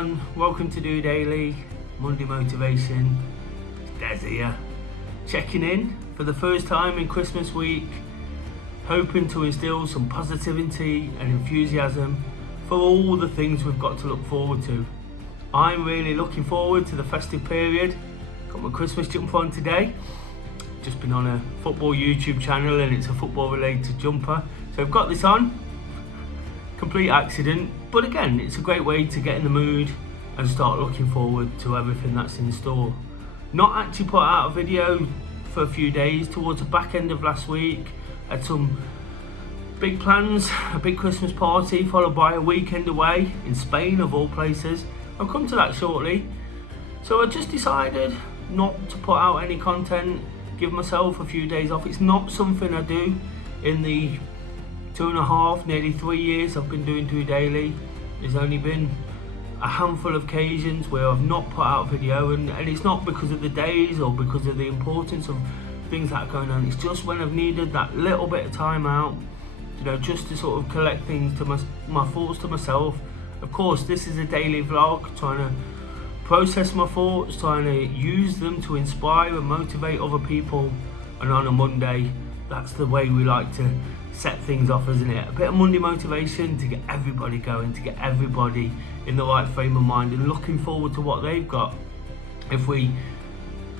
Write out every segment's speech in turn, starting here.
everyone, welcome to DOdaily, Monday Motivation. It's Des here, checking in for the first time in Christmas week, hoping to instill some positivity and enthusiasm for all the things we've got to look forward to. I'm really looking forward to the festive period. Got my Christmas jumper on today. Just been on a football YouTube channel and it's a football related jumper. So I've got this on. Complete accident, but again, it's a great way to get in the mood and start looking forward to everything that's in store. Not actually put out a video for a few days. Towards the back end of last week, had some big plans, a big Christmas party followed by a weekend away in Spain of all places. I'll come to that shortly. So I just decided not to put out any content, give myself a few days off. It's not something I do in the 2.5, nearly 3 years I've been doing DOdaily. There's only been a handful of occasions where I've not put out a video, and it's not because of the days or because of the importance of things that are going on. It's just when I've needed that little bit of time out, just to sort of collect things to my thoughts to myself. Of course, this is a daily vlog, trying to process my thoughts, trying to use them to inspire and motivate other people. And on a Monday, that's the way we like to set things off, isn't it? A bit of Monday motivation to get everybody going, to get everybody in the right frame of mind and looking forward to what they've got. If we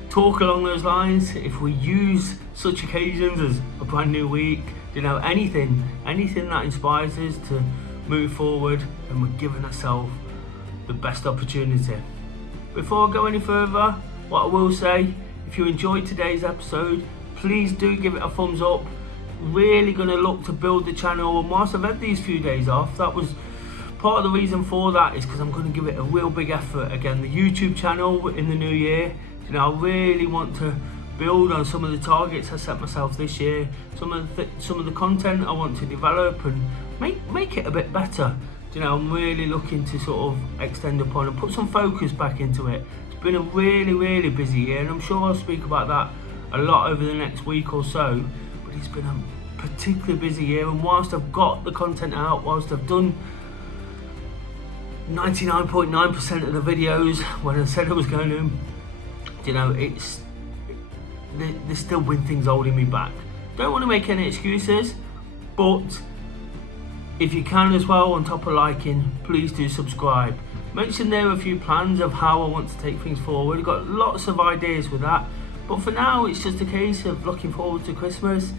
talk along those lines, if we use such occasions as a brand new week, anything that inspires us to move forward, and we're giving ourselves the best opportunity. Before I go any further, what I will say, if you enjoyed today's episode, please do give it a thumbs up. Really going to look to build the channel, and whilst I've had these few days off, that was part of the reason for that, is because I'm going to give it a real big effort again. The YouTube channel in the new year, I really want to build on some of the targets I set myself this year, some of the content I want to develop and make it a bit better. I'm really looking to sort of extend upon and put some focus back into it. It's been a really busy year, and I'm sure I'll speak about that a lot over the next week or so. But it's been a particularly busy year, and whilst I've got the content out, whilst I've done 99.9% of the videos when I said I was going to, there's still been things holding me back. Don't want to make any excuses, but if you can as well, on top of liking, please do subscribe. Mentioned there a few plans of how I want to take things forward. I've got lots of ideas with that, but for now it's just a case of looking forward to Christmas,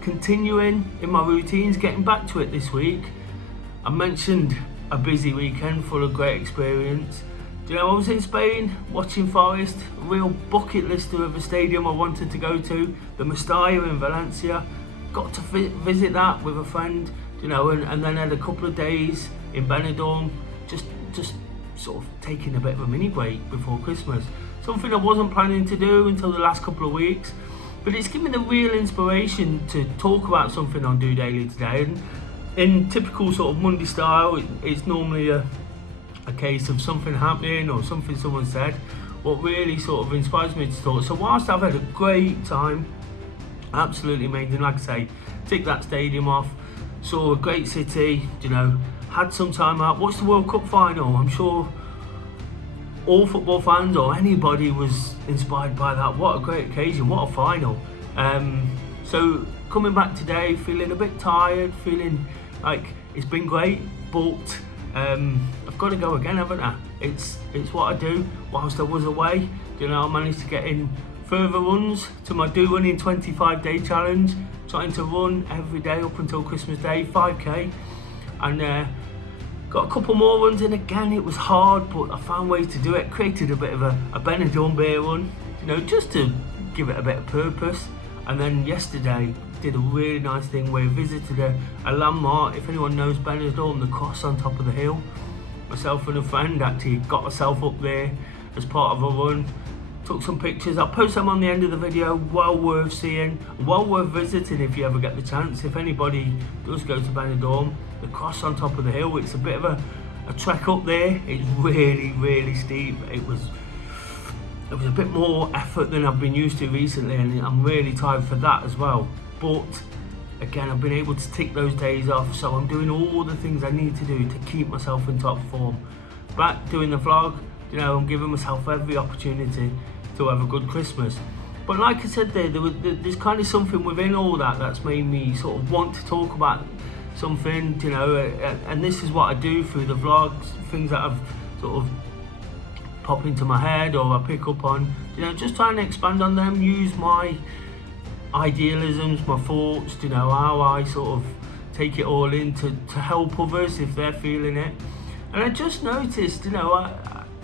continuing in my routines, getting back to it this week. I mentioned a busy weekend full of great experience. I was in Spain watching Forest, a real bucket lister of a stadium I wanted to go to, the Mestalla in Valencia. Got to visit that with a friend, and then had a couple of days in Benidorm, just sort of taking a bit of a mini break before Christmas. Something I wasn't planning to do until the last couple of weeks, but it's given me the real inspiration to talk about something on DOdaily today. And in typical sort of Monday style, it's normally a case of something happening or something someone said, what really sort of inspires me to talk. So whilst I've had a great time, absolutely amazing, like I say, tick that stadium off, saw a great city, had some time out, watched the World Cup final. I'm sure all football fans or anybody was inspired by that. What a great occasion, what a final. So coming back today, feeling a bit tired, feeling like it's been great, but I've got to go again, haven't I? It's what I do. Whilst I was away, I managed to get in further runs to my Do Running 25-day challenge, trying to run every day up until Christmas Day, 5k, and got a couple more runs in. Again, it was hard, but I found ways to do it. Created a bit of a Benidorm beer run, just to give it a bit of purpose. And then yesterday, did a really nice thing where I visited a landmark. If anyone knows Benidorm, the cross on top of the hill. Myself and a friend actually got ourselves up there as part of a run. Took some pictures. I'll post them on the end of the video. Well worth seeing, well worth visiting if you ever get the chance. If anybody does go to Benidorm, the cross on top of the hill, it's a bit of a trek up there. It's really steep. It was a bit more effort than I've been used to recently, and I'm really tired for that as well. But again, I've been able to tick those days off, so I'm doing all the things I need to do to keep myself in top form. back doing the vlog, I'm giving myself every opportunity to have a good Christmas. But like I said there's kind of something within all that that's made me sort of want to talk about something, and this is what I do through the vlogs, things that I've sort of pop into my head or I pick up on, just trying to expand on them, use my idealisms, my thoughts, how I sort of take it all in to help others if they're feeling it. And I just noticed,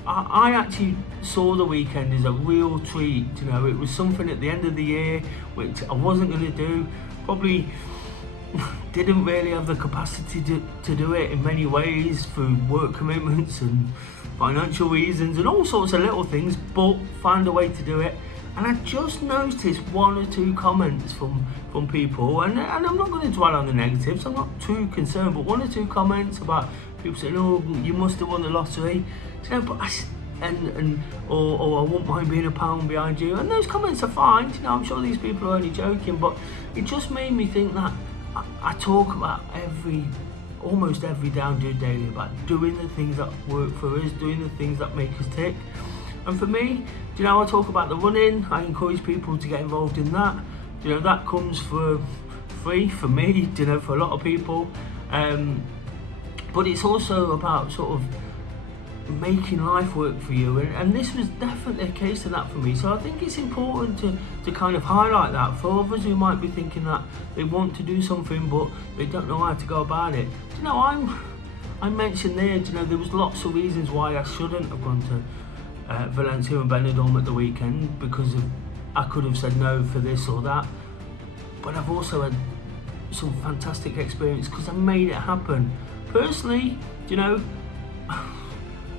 I actually saw the weekend as a real treat. It was something at the end of the year which I wasn't going to do, probably didn't really have the capacity to do it in many ways through work commitments and financial reasons and all sorts of little things, but found a way to do it. And I just noticed one or two comments from people, and I'm not going to dwell on the negatives, I'm not too concerned, but one or two comments about people saying, oh, you must have won the lottery, but or I wouldn't mind being a pound behind you, and those comments are fine, I'm sure these people are only joking, but it just made me think that I talk about almost every day on DOdaily about doing the things that work for us, doing the things that make us tick. And for me, I talk about the running, I encourage people to get involved in that. That comes for free for me, for a lot of people. But it's also about sort of making life work for you, and this was definitely a case of that for me. So I think it's important to kind of highlight that for others who might be thinking that they want to do something but they don't know how to go about it. I mentioned there was lots of reasons why I shouldn't have gone to Valencia and Benidorm at the weekend, because I could have said no for this or that, but I've also had some fantastic experience because I made it happen. Personally,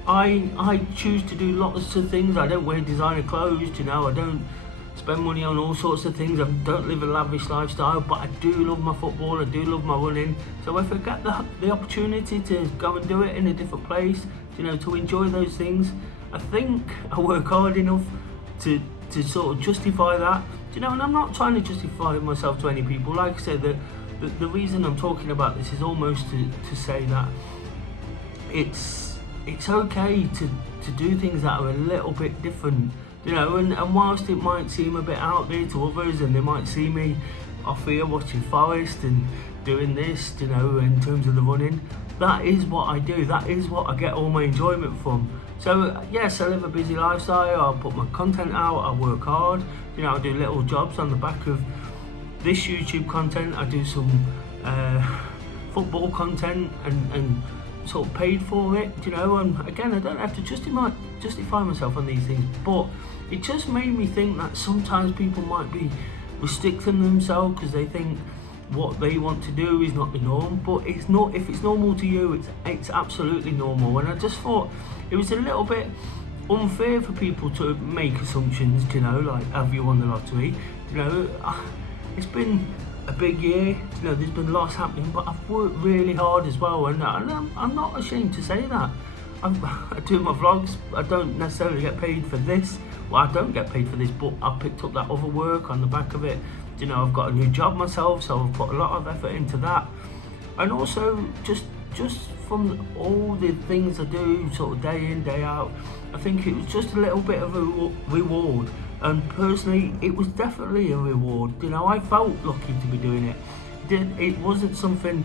I choose to do lots of things. I don't wear designer clothes, I don't spend money on all sorts of things. I don't live a lavish lifestyle, but I do love my football, I do love my running. So if I get the opportunity to go and do it in a different place, to enjoy those things, I think I work hard enough to sort of justify that, and I'm not trying to justify myself to any people. Like I said, the reason I'm talking about this is almost to say that it's okay to do things that are a little bit different, and whilst it might seem a bit out there to others and they might see me off here watching Forest and doing this, in terms of the running, that is what I do, that is what I get all my enjoyment from. So yes, I live a busy lifestyle, I put my content out, I work hard, I do little jobs on the back of this YouTube content, I do some football content and sort of paid for it, and again, I don't have to justify myself on these things, but it just made me think that sometimes people might be restricting themselves because they think what they want to do is not the norm, but it's not. If it's normal to you, it's absolutely normal. And I just thought it was a little bit unfair for people to make assumptions, like, have you won the lottery? It's been a big year, there's been lots happening, but I've worked really hard as well, and I'm not ashamed to say that. I do my vlogs, I don't necessarily get paid for this, well, I don't get paid for this, but I picked up that other work on the back of it. I've got a new job myself, so I've put a lot of effort into that, and also just from all the things I do sort of day in, day out, I think it was just a little bit of a reward. And personally, it was definitely a reward. I felt lucky to be doing it. It wasn't something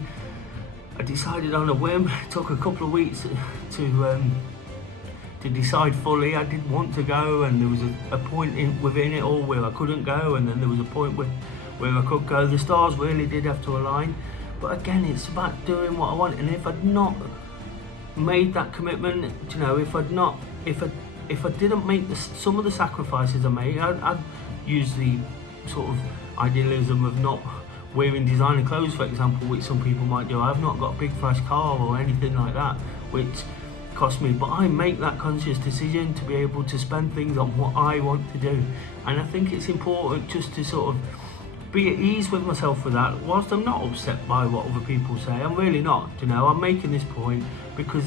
I decided on a whim. It took a couple of weeks to decide fully. I didn't want to go, and there was a point within it all where I couldn't go, and then there was a point where I could go. The stars really did have to align. But again, it's about doing what I want. And if I'd not made that commitment, if I didn't make some of the sacrifices I made, I'd use the sort of idealism of not wearing designer clothes, for example, which some people might do. I've not got a big flash car or anything like that, which cost me, but I make that conscious decision to be able to spend things on what I want to do. And I think it's important just to sort of be at ease with myself with that, whilst I'm not upset by what other people say. I'm really not, I'm making this point because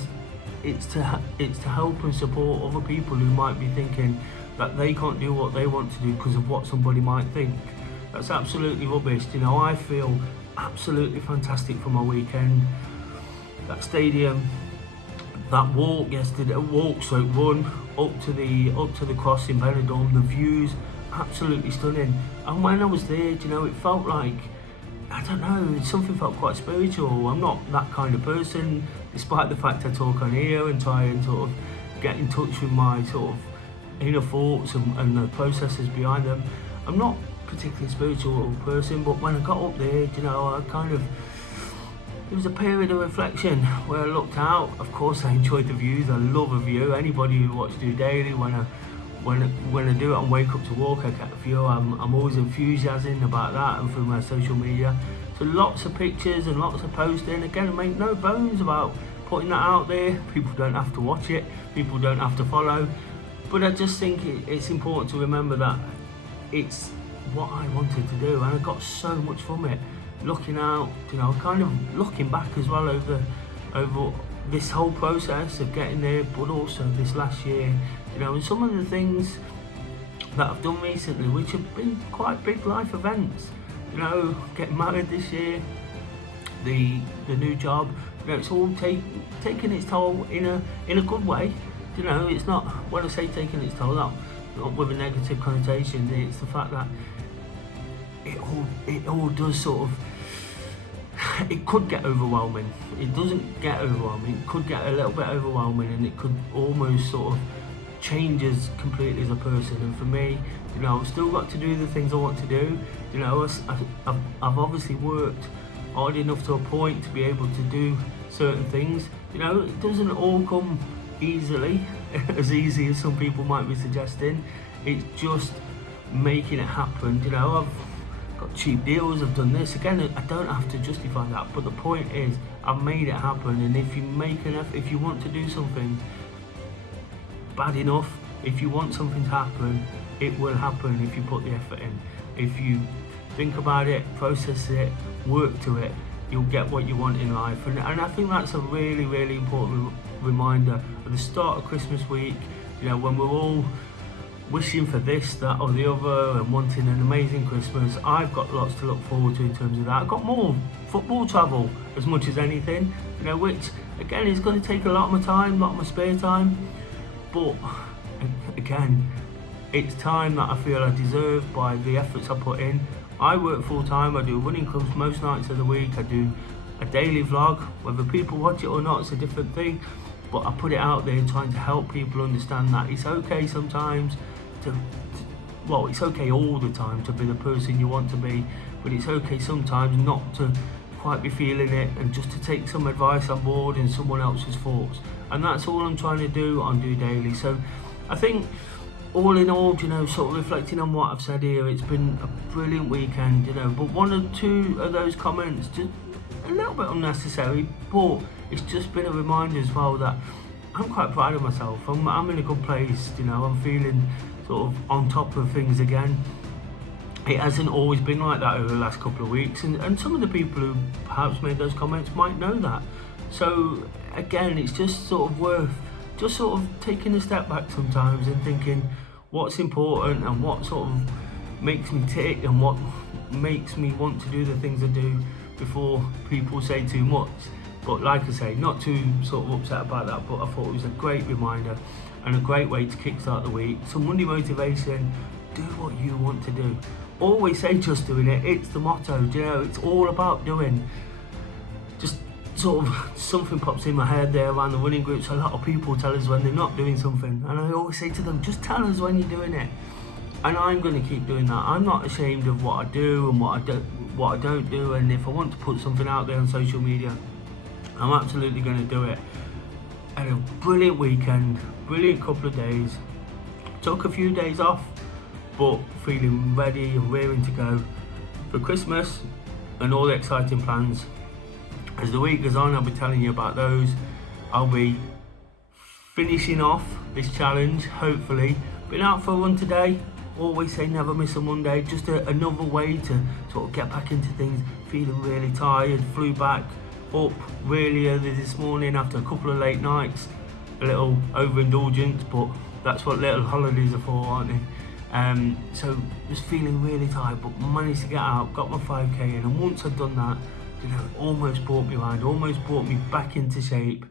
it's to help and support other people who might be thinking that they can't do what they want to do because of what somebody might think. That's absolutely rubbish. I feel absolutely fantastic for my weekend. That stadium, that walk yesterday, run up to the cross in Benidorm, the views absolutely stunning. And when I was there, it felt like, I don't know, something felt quite spiritual. I'm not that kind of person, despite the fact I talk on here and try and sort of get in touch with my sort of inner thoughts and the processes behind them. I'm not particularly spiritual person, but when I got up there, I kind of, it was a period of reflection where I looked out. Of course, I enjoyed the views. I love a view. Anybody who watches DOdaily, when I do it and wake up to walk, I get a view. I'm always enthusiasing about that and through my social media. So lots of pictures and lots of posting. Again, I make no bones about putting that out there. People don't have to watch it. People don't have to follow. But I just think it's important to remember that it's what I wanted to do, and I got so much from it. Looking out, kind of looking back as well over this whole process of getting there, but also this last year, and some of the things that I've done recently, which have been quite big life events. Getting married this year, the new job, it's all taking its toll in a good way. It's not, when I say taking its toll, not with a negative connotation. It's the fact that it all does sort of, it could get overwhelming. It doesn't get overwhelming. It could get a little bit overwhelming, and it could almost sort of change us completely as a person. And for me, I've still got to do the things I want to do. I've obviously worked hard enough to a point to be able to do certain things. It doesn't all come easily, as easy as some people might be suggesting. It's just making it happen. I've got cheap deals, I've done this. Again, I don't have to justify that, but the point is, I've made it happen. And if you make an effort, if you want to do something bad enough, if you want something to happen, it will happen if you put the effort in. If you think about it, process it, work to it, you'll get what you want in life. And I think that's a really, really important reminder at the start of Christmas week, when we're all wishing for this, that or the other and wanting an amazing Christmas. I've got lots to look forward to in terms of that. I've got more football travel as much as anything, which again is going to take a lot of my time, a lot of my spare time, but again, it's time that I feel I deserve by the efforts I put in. I work full time, I do running clubs most nights of the week, I do a daily vlog. Whether people watch it or not, it's a different thing, but I put it out there trying to help people understand that it's okay sometimes it's okay all the time to be the person you want to be, but it's okay sometimes not to quite be feeling it, and just to take some advice on board and someone else's thoughts. And that's all I'm trying to do on DOdaily. So I think all in all, sort of reflecting on what I've said here, it's been a brilliant weekend, but one or two of those comments, just a little bit unnecessary, but it's just been a reminder as well that I'm quite proud of myself. I'm in a good place, I'm feeling sort of on top of things again. It hasn't always been like that over the last couple of weeks, and some of the people who perhaps made those comments might know that. So again, it's just sort of worth just sort of taking a step back sometimes and thinking what's important and what sort of makes me tick and what makes me want to do the things I do before people say too much. But like I say, not too sort of upset about that, but I thought it was a great reminder and a great way to kickstart the week. So Monday motivation, do what you want to do. Always say just doing it, it's the motto, it's all about doing. Just sort of something pops in my head there around the running groups. A lot of people tell us when they're not doing something, and I always say to them, just tell us when you're doing it. And I'm going to keep doing that. I'm not ashamed of what I do and what I don't do, and if I want to put something out there on social media, I'm absolutely going to do it. I had a brilliant weekend, brilliant couple of days. Took a few days off, but feeling ready and raring to go for Christmas and all the exciting plans. As the week goes on, I'll be telling you about those. I'll be finishing off this challenge, hopefully. Been out for a run today. Always say never miss a Monday. Just another way to sort of get back into things. Feeling really tired, flew back up really early this morning after a couple of late nights. A little overindulgence, but that's what little holidays are for, aren't they? So just feeling really tired, but managed to get out, got my 5k in, and once I'd done that, it almost brought me around, almost brought me back into shape.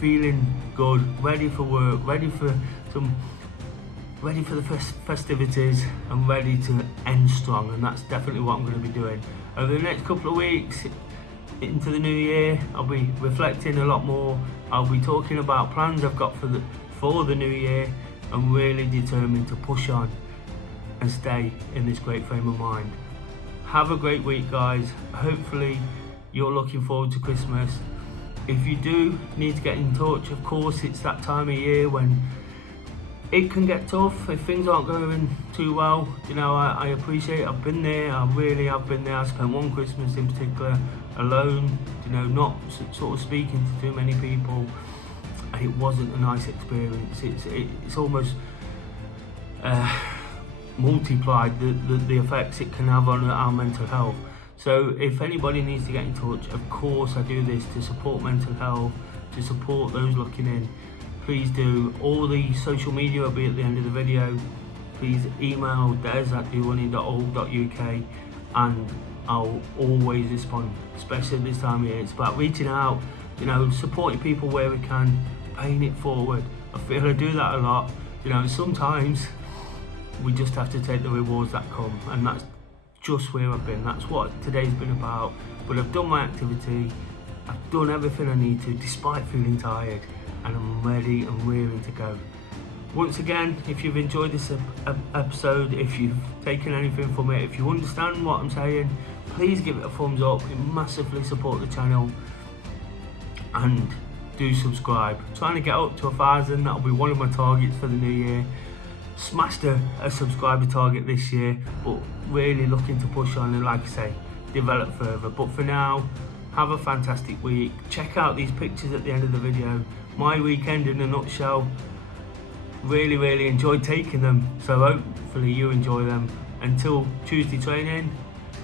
feeling good, ready for work, ready for the festivities, and ready to end strong. And that's definitely what I'm going to be doing over the next couple of weeks into the new year. I'll be reflecting a lot more. I'll be talking about plans I've got for the new year. I'm really determined to push on and stay in this great frame of mind. Have a great week, guys. Hopefully you're looking forward to Christmas. If you do need to get in touch, of course, it's that time of year when it can get tough if things aren't going too well. You know, I appreciate it. I've been there. I really have been there. I spent one Christmas in particular alone, you know, not sort of speaking to too many people. And it wasn't a nice experience. It's almost multiplied the effects it can have on our mental health. So if anybody needs to get in touch, of course I do this to support mental health, to support those looking in. Please do. All the social media will be at the end of the video. Please email des@DOdaily.org.uk and I'll always respond, especially this time of year. It's about reaching out, you know, supporting people where we can, paying it forward. I feel I do that a lot. You know, sometimes we just have to take the rewards that come, and that's just where I've been. That's what today's been about. But I've done my activity, I've done everything I need to, despite feeling tired, and I'm ready and rearing to go. Once again, if you've enjoyed this episode, if you've taken anything from it, if you understand what I'm saying, please give it a thumbs up. It massively support the channel, and do subscribe. Trying to get up to 1,000, that'll be one of my targets for the new year. Smashed a subscriber target this year, but really looking to push on and, like I say, develop further. But for now, have a fantastic week. Check out these pictures at the end of the video. My weekend in a nutshell. Really enjoyed taking them, so hopefully you enjoy them. Until Tuesday training,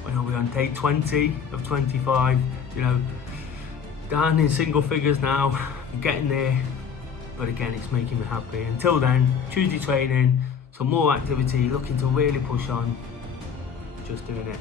when I'll be on day 20 of 25, you know, down in single figures now. I'm getting there, but again, it's making me happy. Until then, Tuesday training, some more activity, looking to really push on. Just doing it.